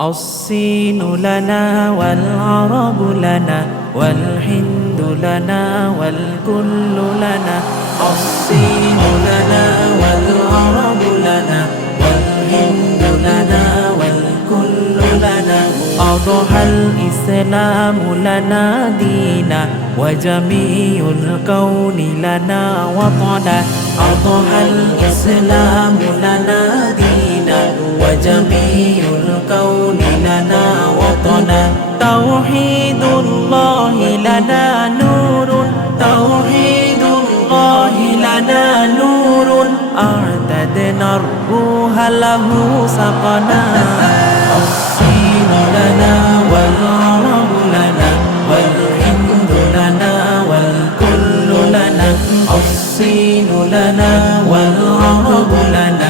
الصين لنا والعرب لنا والهند لنا والكل لنا الصين لنا والعرب لنا والهند لنا والكل لنا أضحى الإسلام لنا دينا وجميع الكون لنا وطنا أضحى الإسلام لنا دينا وجميع الكون لنا وطنا. توحيد الله لنا نور. توحيد الله لنا نور. أعتدنا الروح له سقنا. الصين لنا والعرب لنا والهند لنا والكل لنا. الصين لنا والعرب لنا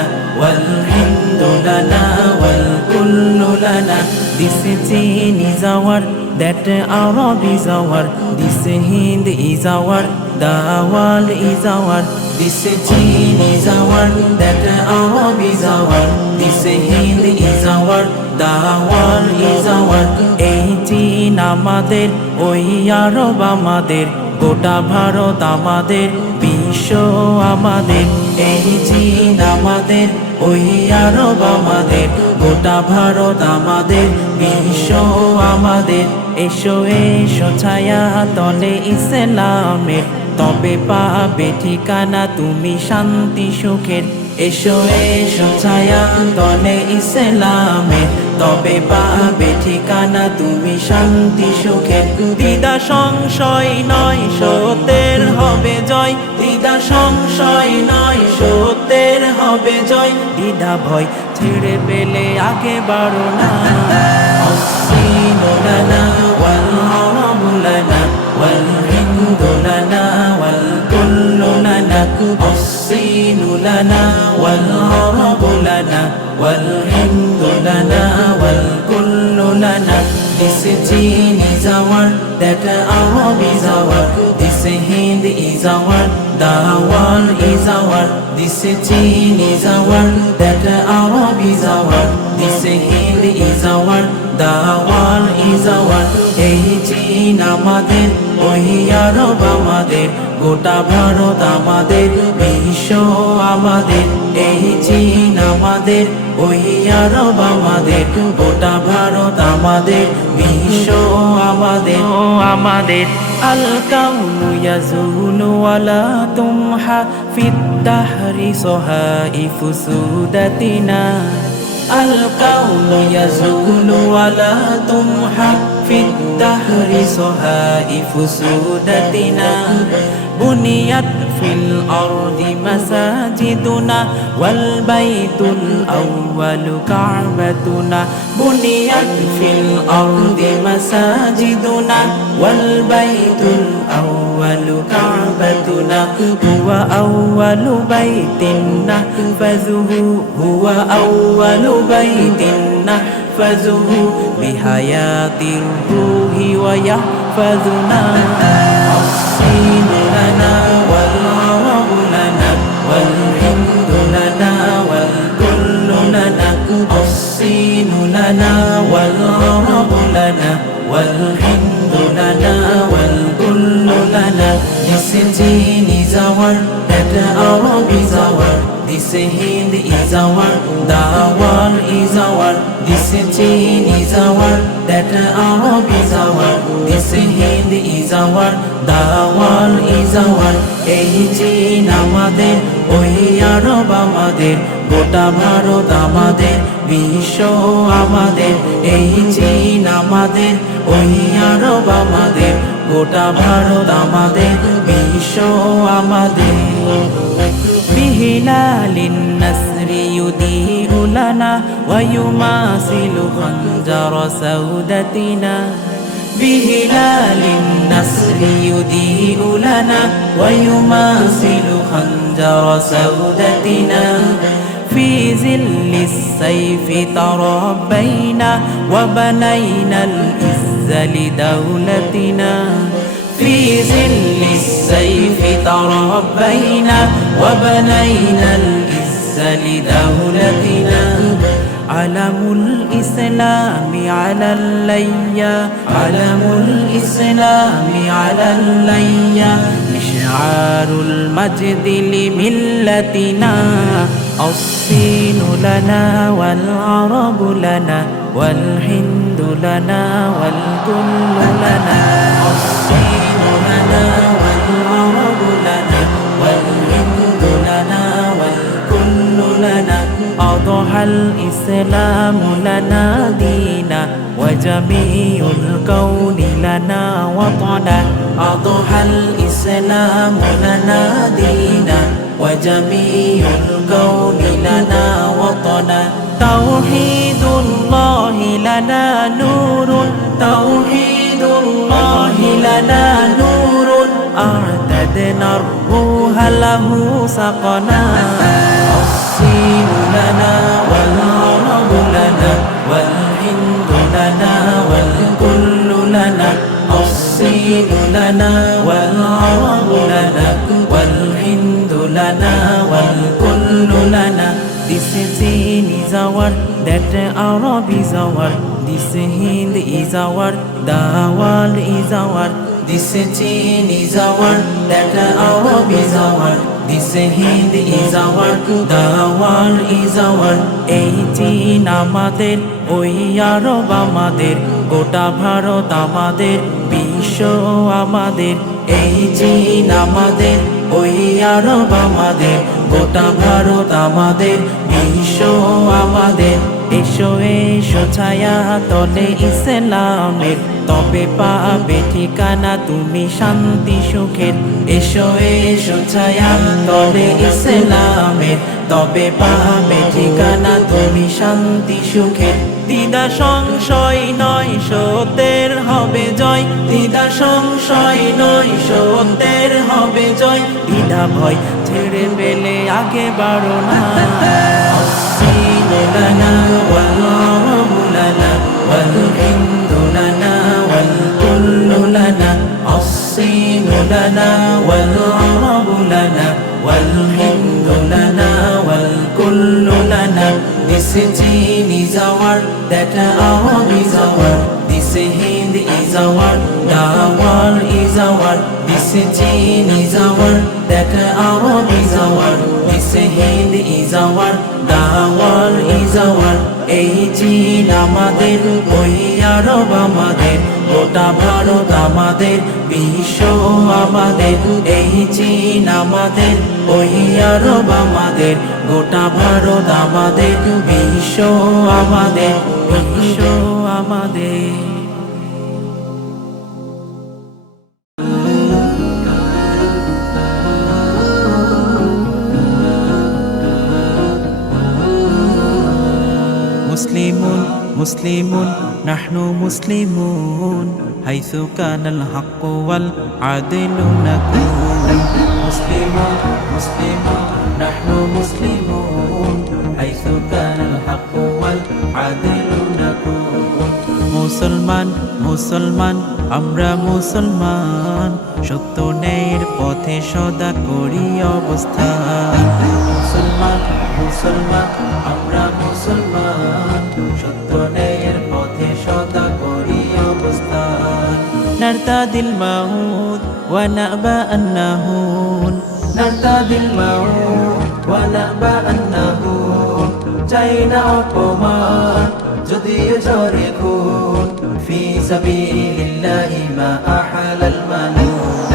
ঠিকানা this Cheen is our that Arab is our this Hind is our the world is our this Cheen is our that Arab is our this Hind is our the world is our এই চীন আমাদের, ওই আরব আমাদের, গোটা ভারত আমাদের, বিশ্ব আমাদের। এই চীন আমাদের, ওই আরব আমাদের। গোটা ভারত আমাদের বিশ্ব আমাদের, এসো এসো ছায়া তলে ইসলামের। তবে পাবে ঠিকানা তুমি শান্তি সুখের। এসো এসো ছায়া তলে ইসলামের। তবে পাবে ঠিকানা তুমি শান্তি সুখের। দিদা সংশয় নয়, সত্যের হবে জয়। দিদা সংশয় নয়, সত্যের হবে জয়। দিদা ভয় ছেড়ে পেলে আগে বাড়ো না الصين لنا والعرب لنا والهند لنا والكل لنا الصين لنا والعرب لنا والهند لنا والكل لنا This Chin is our, that Arab is our, this Hind is our, the world is our, this city is our, that Arab is our, Is our, the world is our. এই চীন আমাদের ওই আরব আমাদের গোটা ভারত আমাদের বিশ্ব আমাদের এই চীন আমাদের ওই আরব আমাদের গোটা ভারত আমাদের বিশ্ব আমাদের আমাদের কাউনু ইয়াজুলু ওয়ালা তুমহা ফিদ দাহরি সোহাইফু সুদাতিনা الكون يزول ولا تمحى في الدهر صهائف سودتنا بنيت في الأرض مساجدنا والبيت الأول كعبتنا. بنيت في الأرض مساجدنا والبيت الأول كعبتنا. هو أول بيت نحفظه هو أول بيت نحفظه بحياة الروح ويحفظنا. الصين الصين لنا والعرب لنا والهند لنا والكل لنا This Chin is our, that Arab is our, this Hind is our, the world is our, this Chin is our, that Arab is our, this Hind is our, the world is our. এই চীন আমাদের ওই আরব আমাদের গোটা ভারত আমাদের বিশ্ব আমাদের এই চীন আমাদের ওই আরব আমাদের গোটা ভারত আমাদের বিশ্ব আমাদের بهلال النسر يضيء لنا ويماثل خنجر سودتنا بهلال النسر يضيء لنا ويماثل خنجر سودتنا في ظل السيف تربينا وبنينا العز لدولتنا. في ظل السيف تربينا وبنينا العز لدولتنا. علم الإسلام على الليا علم الإسلام على الليا مشعار المجد لملتنا. الصين لنا والعرب لنا والهند لنا والكل لنا. الصين لنا والعرب لنا والهند لنا والكل لنا. أضحى الإسلام لنا دينا وجميع الكون لنا وطنا. أضحى الإسلام لنا دينا وجميع الكون توحيد الله لنا نور توحيد الله لنا نور أعتدنا الروح له سقنا الصين لنا والعرب لنا والهند لنا والكل لنا الصين لنا والعرب لنا والهند لنا والكل لنا This chain is our, that Arab is our, this Hind is our, the world is our. This chain is our, that Arab is our, this Hind is our, the world is our. আমাদের ওই আরব আমাদের গোটা ভারত আমাদের বিশ্ব আমাদের এই চীন আমাদের ওই আরব আমাদের গোটা ভারত আমাদের বিশ্ব আমাদের। এসো এসো ছায়া তলে ইসলামের, তবে পাবে ঠিকানা তুমি শান্তি সুখের। এসো এসো ছায়া তলে ইসলামের, তবে পাবে ঠিকানা তুমি শান্তি সুখের। দিদা সংশয় নয়, সত্যের হবে জয়। দিদা সংশয় নয়, সত্যের হবে জয়। দিদা ভয় ছেড়ে পেলে আগে বাড়ো না। الصين لنا والعرب لنا والهند لنا والكل لنا الصين لنا والعرب لنا والهند لنا والكل لنا This chain is our, that Arab is our, this Hind is our, the world is our, this chain is our, that Arab is our, Hind is our, the world is our, এই চীন আমাদের আরব আমাদের গোটা ভারত আমাদের বিশ্ব আমাদের এই চীন আমাদের আরব আমাদের গোটা ভারত আমাদের বিশ্ব আমাদের বিশ্ব আমাদের। مسلم مسلم نحن مسلمون حيث كان الحق والعدل نكون مسلم مسلم نحن مسلمون حيث كان الحق والعدل نكون مسلمان مسلمان আমরা মুসলমান সত্য ন্যায়ের পথে সদা করি অবস্থান মুসলমান মুসলমান আমরা মুসলমান সত্য ন্যায়ের পথে সদা করি অবস্থান نرتدي الموت ونأبى أن نهون نرتدي الموت ونأبى أن نهون চাই না অপমান যদিও ঝরে খুন في سبيل الله ما أحل المنون.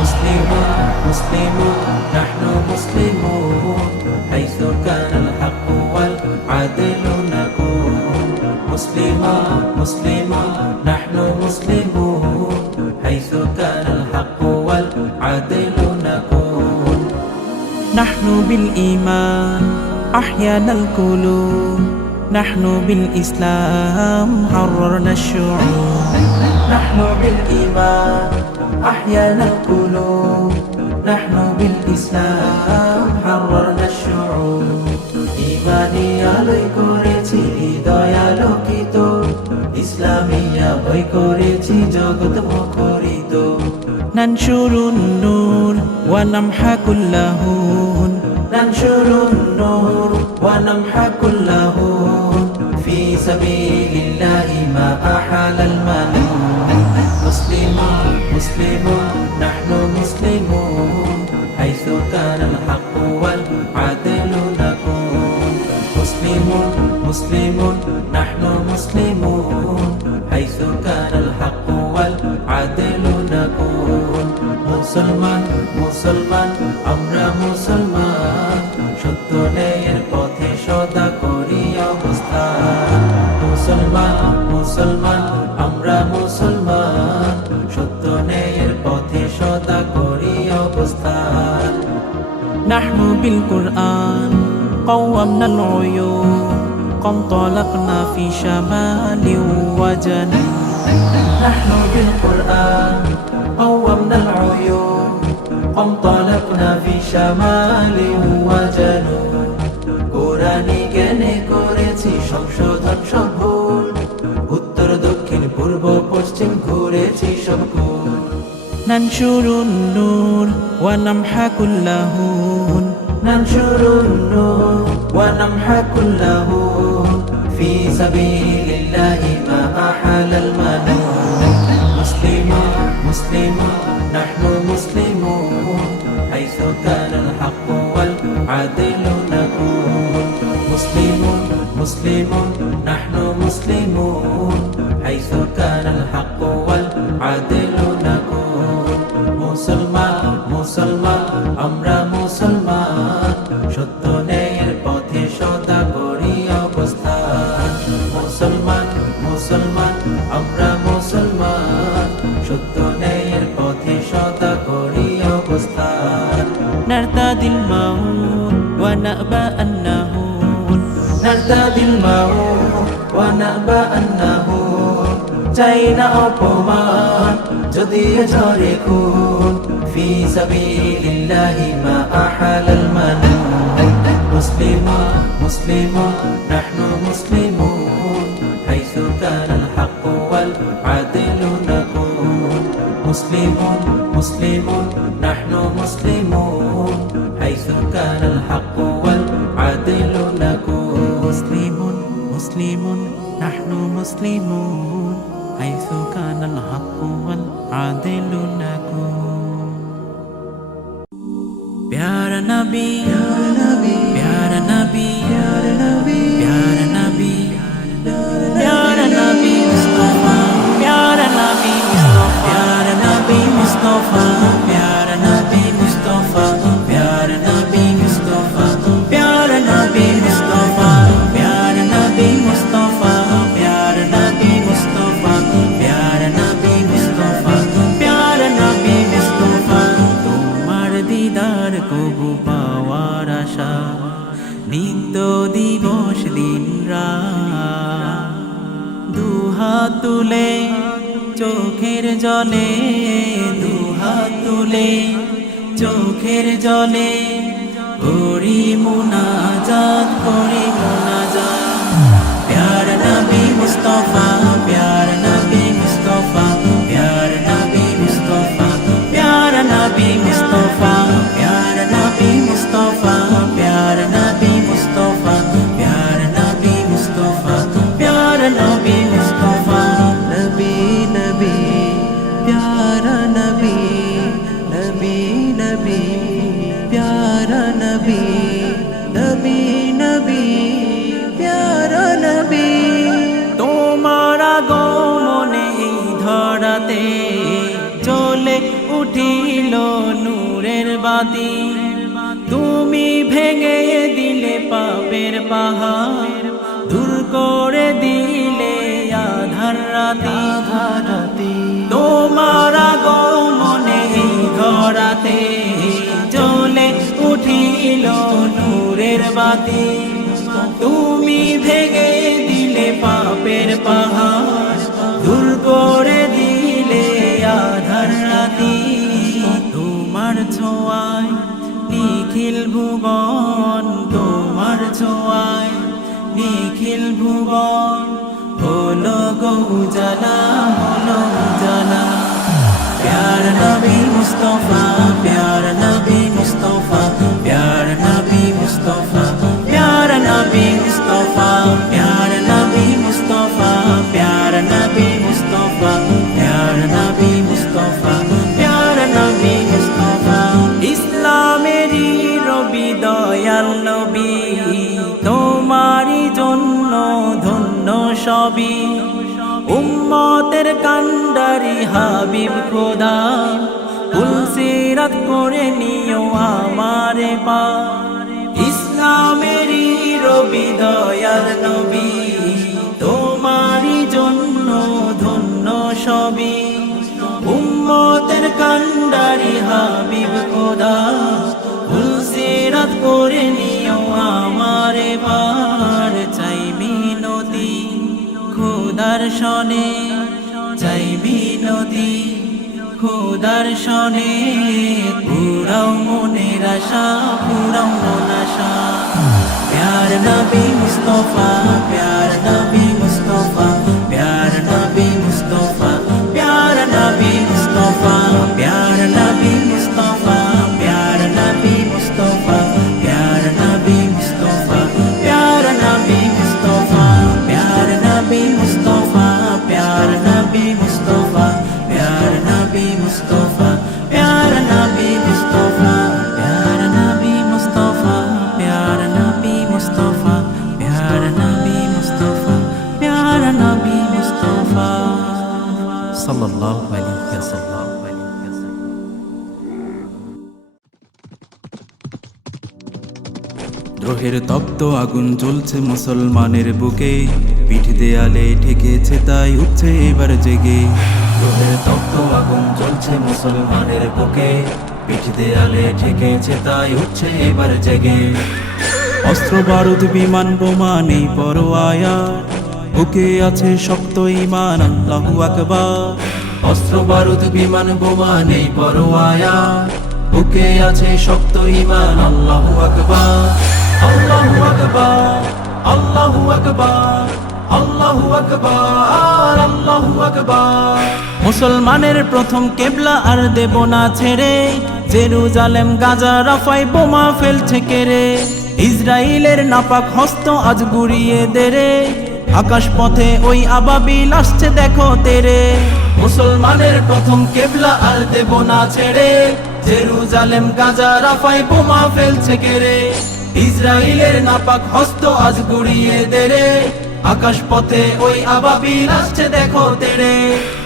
مسلمون مسلمون نحن مسلمون. حيث كان الحق والعدل نكون. مسلمون مسلمون نحن مسلمون. حيث كان الحق والعدل نكون. نحن بالإيمان أحيانا القلوب. نحن بالإسلام حررنا الشعوب نحن بالإيمان أحيانا القلوب نحن بالإسلام حررنا الشعوب ইমানি আলোয় করেছি হৃদয় আলোকিত ইসলামিয়া বই করেছি জগৎ মুখরিত ننشر النور ونمحى كل هون ننشر النور ونمحى كل في سبيل الله ما أحال المنون مسلمون مسلمون نحن مسلمون حيث كان الحق والعدل نكون مسلمون مسلمون نحن مسلمون حيث كان الحق والعدل نكون مسلمان مسلمان أمر مسلمان بالقرآن قومنا العيون قم طلقنا في شمال وجنوب نحن بالقرآن قومنا العيون قم طلقنا في شمال وجنوب কোরআনি জ্ঞানে করেছি সংশোধন সব ভুল উত্তর দক্ষিণ পূর্ব পশ্চিম ঘুরেছি সব কুল ننشر النور ونمحق اللهون ننشر النور ونمحق اللهون في سبيل الله ما أحال المنون. مسلمون مسلمون نحن مسلمون حيث كان الحق والعدل نكون. مسلمون مسلمون نحن مسلمون حيث كان الحق والعدل نرتدي الموت ونأبى النهون চাই না অপমান যদি ঝরে খুন في سبيل الله ما أحل المنون مسلمون مسلمون نحن مسلمون حيث كان الحق والعدل نكون مسلمون مسلمون نحن مسلمون حيث كان الحق مسلمون نحن مسلمون حيث كان الحق والعدل نكون प्यारा नबी তুলে, চোখের জলে, দুহাত তুলে, চোখের জলে হরি মুনাজাত করি মুনাজাত। প্যার নবী মুস্তফা, প্যার বাতি, তুমি ভেঙে দিলে পাপের পাহাড় দূর করে দিলে আধার রাতি। তোমার আগমনে ধরাতে চলে উঠিল নূরের বাতি। তুমি ভেঙে দিলে পাপের পাহাড় দূর করে দিলে আধার রাতি। ছোঁয়ায়, নিখিল ভুবন, তোমার ছোঁয়ায়, নিখিল ভুবন, হলো গৌজালা, হলো জালা প্যার নবী মুস্তফা, প্যার নবী মুস্তফা নবী, তোমারই জন্য ধন্য সবই। উম্মতের কান্ডারি হাবিব খোদা তুলসিরাত করে নিও আমারে পা। ইসলামেরই রবি দয়াল নবী, তোমারই জন্য ধন্য সবই। উম্মতের কান্ডারি হাবিব খোদা করে নিও আমারে বার চাই মিনতি খোদার শনে চাই মিনতি খোদার শনে পুরাও মনের আশা, পুরাও মন আশা। প্যার নবী মুস্তফা, প্যার নবী দ্রোহের তপ্ত আগুন জ্বলছে মুসলমানের বুকে, পিঠ দেয়ালে ঠেকেছে তাই উঠছে এবার জেগে। দ্রোহের তপ্ত আগুন জ্বলছে মুসলমানের বুকে, পিঠ দেয়ালে ঠেকেছে তাই উঠছে এবার জেগে। অস্ত্র বারুদ, বিমান, বোমা নেই পরোয়ায়া বুকে আছে শক্ত ইমান আল্লাহু আকবার। অস্ত্র বারুদ, বিমান, বোমা নেই পরোয়ায়া। বুকে আছে শক্ত ইমান আল্লাহু আকবার আল্লাহু আকবার আল্লাহু আকবার আল্লাহু আকবার আল্লাহু আকবার। মুসলমানের প্রথম কেবলা আর দেব না ছেড়ে, জেরুজালেম, গাজা রাফাই বোমা ফেলছে কেড়ে। ইসরায়েলের নাপাক হস্ত আজ গুড়িয়ে দেরে আকাশ পথে ওই আবাবিল আসছে, দেখো তেরে। মুসলমানের প্রথম কেবলা আর দেব না ছেড়ে, জেরুজালেম, গাজা রাফাই বোমা ফেলছে কেড়ে। ইসরায়েলের নাপাক হস্ত আজ গুড়িয়ে দেরে আকাশ পথে ওই আবাবিল আসছে, দেখো তেরে।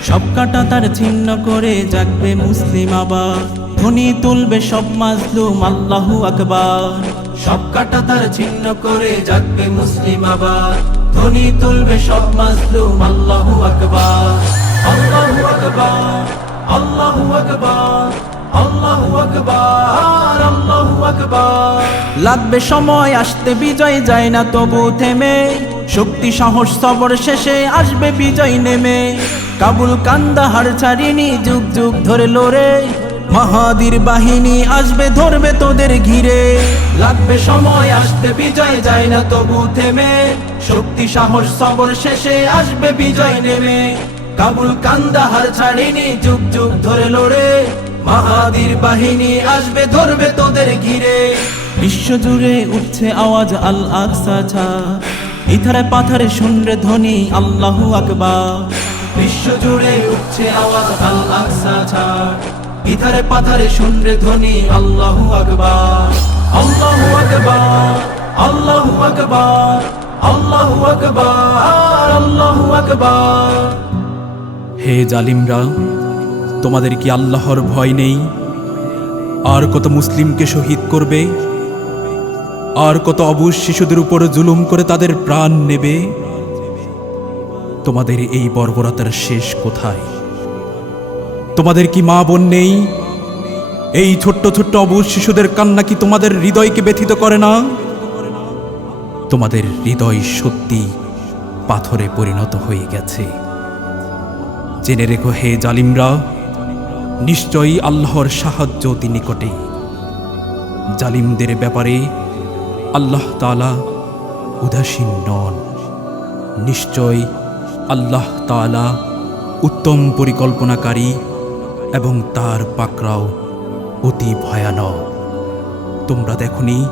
সব কাটা তার ছিন্ন করে জাগবে মুসলিম আবার। ধনী তুলবে সব মাজলুম, আল্লাহু আকবার। সব কাটা তার ছিন্ন করে জাগবে মুসলিম আবার। ধনী তুলবে সব মাজলুম, আল্লাহু আকবার আল্লাহু আকবার আল্লাহু আকবার আল্লাহু আকবার আল্লাহু আকবার। লাগবে সময়, আসতে বিজয়, যায় না তবু থেমে। শক্তি, সাহস, সবর শেষে আসবে বিজয়, নেমে। কাবুল, কান্দা ছাড়িনি, যুগ যুগ ধরে লড়ে মাহাদির বাহিনী আসবে, ধরবে তোদের ঘিরে। লাগবে সময়, আসতে বিজয়, যায় না তবু থেমে। শক্তি, সাহস, সবর শেষে আসবে বিজয় নেমে। কাবুল, কান্দা, হার ছাড়িনি, যুগ যুগ ধরে লড়ে। মাহাদির বাহিনী আসবে, ধরবে তোদের ঘিরে। বিশ্ব জুড়ে উঠছে আওয়াজ আল আকসা ছা। ইথারে পাথারে শুনরে ধ্বনি, আল্লাহু আকবার। বিশ্ব জুড়ে উঠছে আওয়াজ আল আকসা ছা। ইথারে পাথারে শুনরে ধ্বনি, আল্লাহু আকবার। আল্লাহু আকবার আল্লাহু আকবার আল্লাহু আকবার আল্লাহু আকবার। হে জালিমরা, তোমাদের কি আল্লাহর ভয় নেই? আর কত মুসলিমকে শহীদ করবে? আর কত অবুজ শিশুদের উপর জুলুম করে তাদের প্রাণ নেবে? তোমাদের এই বর্বরতার শেষ কোথায়? তোমাদের কি মা বোন নেই? এই ছোট্ট ছোট্ট অবুজ শিশুদের কান্না কি তোমাদের হৃদয়কে ব্যথিত করে না? তোমাদের হৃদয় সত্যি পাথরে পরিণত হয়ে গেছে। জেনে রেখো হে জালিমরা, নিশ্চয়ই আল্লাহর সাহায্য অতি নিকটে। জালিমদের ব্যাপারে আল্লাহ তালা উদাসীন নন। নিশ্চয় আল্লাহ তালা উত্তম পরিকল্পনাকারী এবং তার পাকরাও অতি ভয়ানক। তোমরা দেখনি,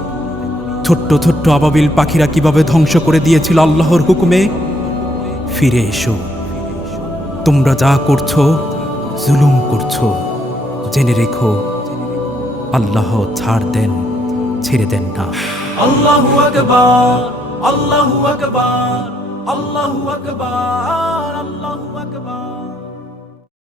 ছোট্ট ছোট্ট আবাবিল পাখিরা কীভাবে ধ্বংস করে দিয়েছিল আল্লাহর হুকুমে? ফিরে এসো। তোমরা যা করছ, জুলুম করছ। জেনে রেখো, আল্লাহ ছাড় দেন, ছেড়ে দেন না। আল্লাহু আল্লাহু আল্লাহু আকবার আকবার।